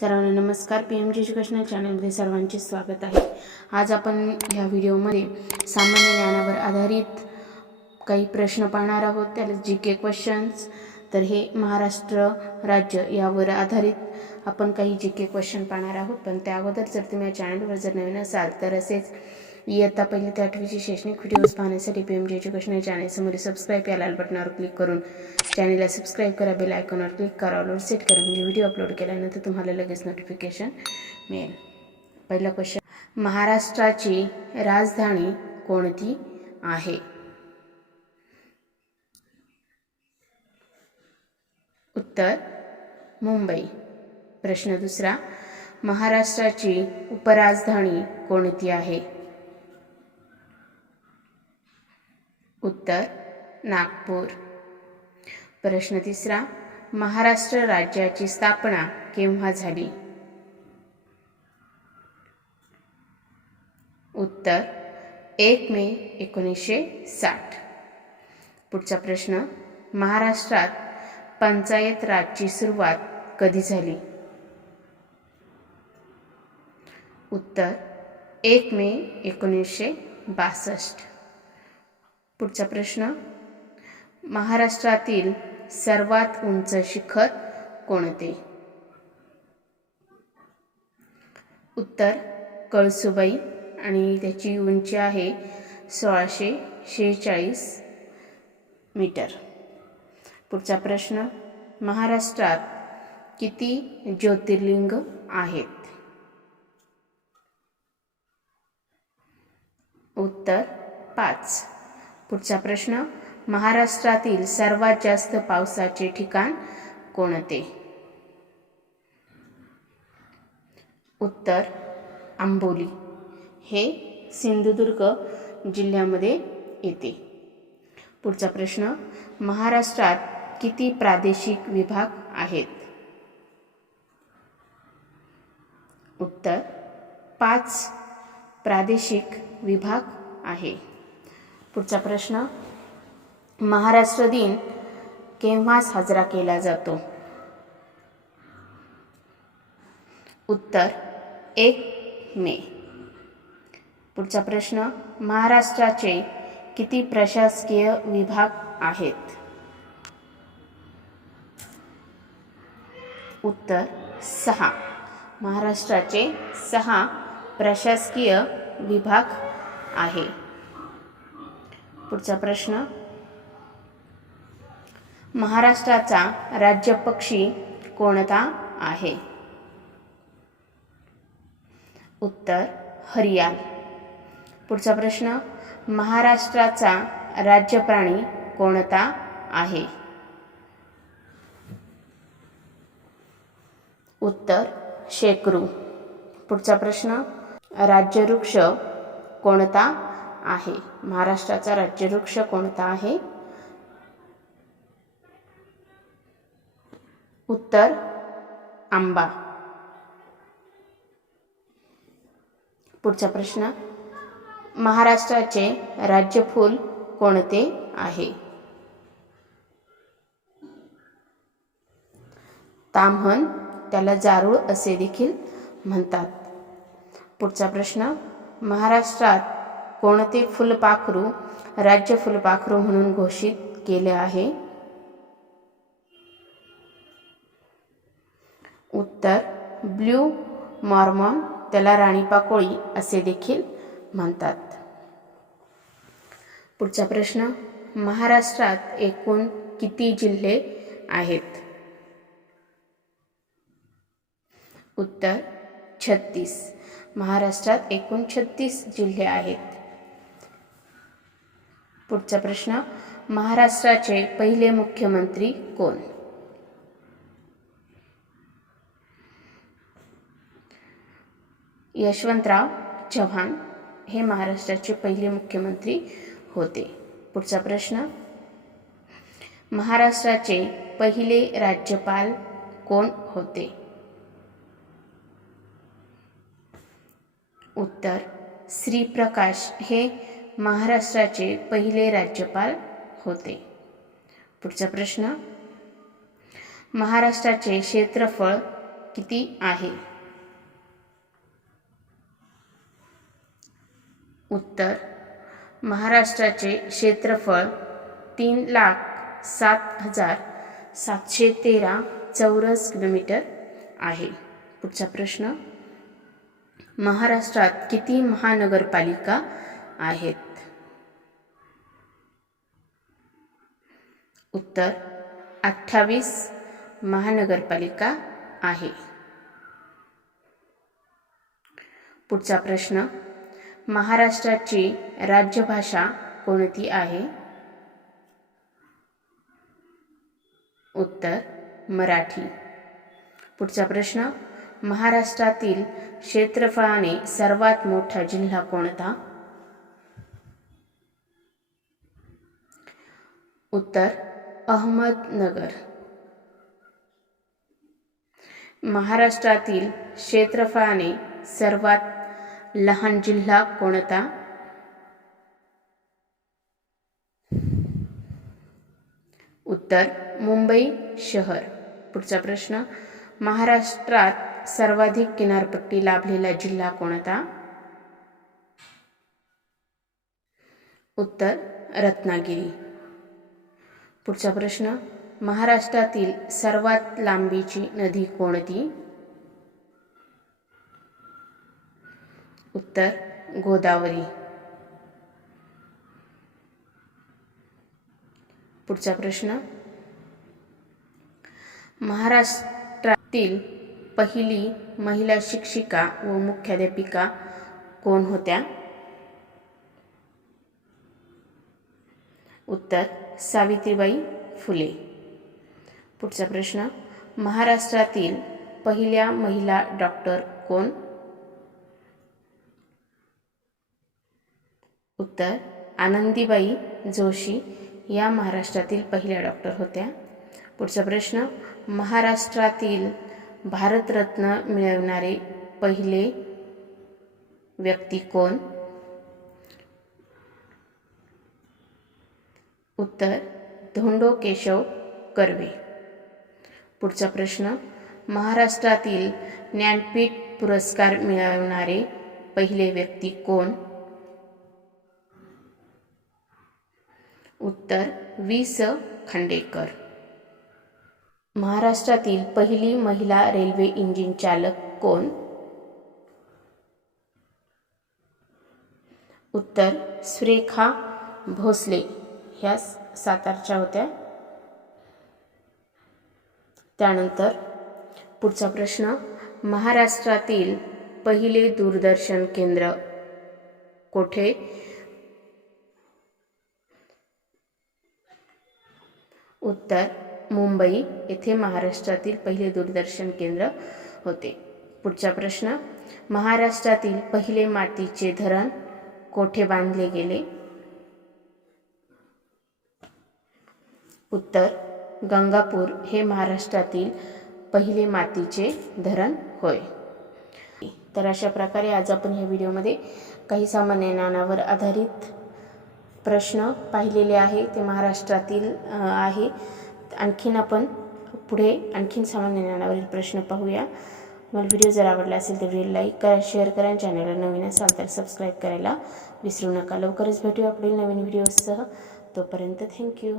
सर्वांना नमस्कार. P M G educational चॅनलमध्ये सर्वांचे स्वागत आहे. आज आपण ह्या व्हिडिओमध्ये सामान्य ज्ञानावर आधारित काही प्रश्न पाहणार आहोत. त्याला जी के क्वेश्चन्स तर हे महाराष्ट्र राज्य यावर आधारित आपण काही जी के क्वेश्चन पाहणार आहोत. पण त्या अगोदर जर तुम्ही या चॅनलवर जर नवीन असाल तर असेच इयत्ता पहिली ते आठवीची शैक्षणिक व्हिडिओज पाहण्यासाठी P M G educational channel subscribe या लाल बटनावर क्लिक करून चॅनलला सबस्क्राईब करा बेल आयकॉनवर क्लिक करा ऑलवर सेट करा. म्हणजे व्हिडिओ अपलोड केल्यानंतर तुम्हाला लगेच नोटिफिकेशन मिळेल. पहिला क्वेश्चन महाराष्ट्राची राजधानी कोणती आहे? उत्तर मुंबई. प्रश्न दुसरा महाराष्ट्राची उपराजधानी कोणती आहे? उत्तर नागपूर. प्रश्न तिसरा महाराष्ट्र राज्याची स्थापना केव्हा झाली? उत्तर एक मे एकोणीसशे साठ. पुढचा प्रश्न महाराष्ट्रात पंचायत राजची सुरुवात कधी झाली? उत्तर एक मे एकोणीसशे बासष्ट. पुढचा प्रश्न. महाराष्ट्रातील सर्वात उंच शिखर कोणते? उत्तर कळसुबाई. आणि त्याची उंची आहे सोळाशे शेहेचाळीस मीटर. पुढचा प्रश्न. महाराष्ट्रात किती ज्योतिर्लिंग आहेत? उत्तर पाच. पुढचा प्रश्न महाराष्ट्रातील सर्वात जास्त पावसाचे ठिकाण कोणते? उत्तर आंबोली. हे सिंधुदुर्ग जिल्ह्यामध्ये येते. पुढचा प्रश्न महाराष्ट्रात किती प्रादेशिक विभाग आहेत? उत्तर पाच प्रादेशिक विभाग आहे. पुढचा प्रश्न. महाराष्ट्र दिन केव्हा साजरा केला जातो? उत्तर एक मे. पुढचा प्रश्न महाराष्ट्राचे किती प्रशासकीय विभाग आहेत? उत्तर सहा. महाराष्ट्राचे सहा प्रशासकीय विभाग आहे. पुढचा प्रश्न. महाराष्ट्राचा राज्य पक्षी कोणता आहे? उत्तर हरियाल पुढचा प्रश्न महाराष्ट्राचा राज्य प्राणी कोणता आहे? उत्तर शेकरू पुढचा प्रश्न राज्यवृक्ष कोणता आहे. महाराष्ट्राचा राज्यवृक्ष कोणता आहे? उत्तर आंबा. पुढचा प्रश्न. महाराष्ट्राचे राज्यफूल कोणते आहे? ताम्हण त्याला जारूळ असे देखील म्हणतात. पुढचा प्रश्न. महाराष्ट्रात कोणते फुलपाखरू राज्य फुलपाखरू म्हणून घोषित केले आहे? उत्तर ब्ल्यू मॉर्मॉन त्याला राणी पाकोळी असे देखील म्हणतात. पुढचा प्रश्न महाराष्ट्रात एकूण किती जिल्हे आहेत? उत्तर छत्तीस. महाराष्ट्रात एकूण छत्तीस जिल्हे आहेत. पुढचा प्रश्न महाराष्ट्राचे पहिले मुख्यमंत्री कोण? यशवंतराव चव्हाण हे महाराष्ट्राचे पहिले मुख्यमंत्री होते. पुढचा प्रश्न महाराष्ट्राचे पहिले राज्यपाल कोण होते? उत्तर श्रीप्रकाश हे महाराष्ट्राचे पहिले राज्यपाल होते. पुढचा प्रश्न महाराष्ट्राचे क्षेत्रफळ किती आहे? उत्तर महाराष्ट्राचे क्षेत्रफळ तीन लाख सात हजार सातशे तेरा चौरस किलोमीटर आहे. पुढचा प्रश्न महाराष्ट्रात किती महानगरपालिका आहेत? उत्तर अठ्ठावीस महानगरपालिका आहे. पुढचा प्रश्न महाराष्ट्राची राज्यभाषा कोणती आहे? उत्तर मराठी. पुढचा प्रश्न महाराष्ट्रातील क्षेत्रफळाने सर्वात मोठा जिल्हा कोणता? उत्तर अहमदनगर. महाराष्ट्रातील क्षेत्रफळाने सर्वात लहान जिल्हा कोणता? उत्तर मुंबई शहर. पुढचा प्रश्न महाराष्ट्रात सर्वाधिक किनारपट्टी लाभलेला जिल्हा कोणता? उत्तर रत्नागिरी. पुढचा प्रश्न. महाराष्ट्रातील सर्वात लांबीची नदी कोणती? उत्तर गोदावरी. पुढचा प्रश्न. महाराष्ट्रातील पहिली महिला शिक्षिका व मुख्याध्यापिका कोण होत्या? उत्तर सावित्रीबाई फुले. पुढचा प्रश्न महाराष्ट्रातील पहिल्या महिला डॉक्टर कोण? उत्तर आनंदीबाई जोशी या महाराष्ट्रातील पहिल्या डॉक्टर होत्या. पुढचा प्रश्न महाराष्ट्रातील भारतरत्न मिळवणारे पहिले व्यक्ती कोण? उत्तर धोंडो केशव कर्वे. पुढचा प्रश्न महाराष्ट्रातील ज्ञानपीठ पुरस्कार मिळवणारे पहिले व्यक्ती कोण? उत्तर वि स. खांडेकर. महाराष्ट्रातील पहिली महिला रेल्वे इंजिन चालक कोण? उत्तर सुरेखा भोसले. ह्या सातारच्या होत्या. त्यानंतर पुढचा प्रश्न महाराष्ट्रातील पहिले दूरदर्शन केंद्र कोठे? उत्तर मुंबई येथे महाराष्ट्रातील पहिले दूरदर्शन केंद्र होते. पुढचा प्रश्न महाराष्ट्रातील पहिले मातीचे धरण कोठे बांधले गेले? उत्तर गंगापूर हे महाराष्ट्रातील पहिले मातीचे धरण होय. तर अशा प्रकारे आज आपण ह्या व्हिडिओमध्ये काही सामान्य ज्ञानावर आधारित प्रश्न पाहिलेले आहे. ते महाराष्ट्रातील आहे. आणखीन आपण पुढे आणखीन सामान्य ज्ञानावरील प्रश्न पाहूया. मला व्हिडिओ जर आवडला असेल तर व्हिडिओ लाईक करा शेअर करा आणि चॅनलला नवीन असाल तर सबस्क्राईब करायला विसरू नका. लवकरच भेटूया पुढील नवीन व्हिडिओसह. तोपर्यंत थँक्यू.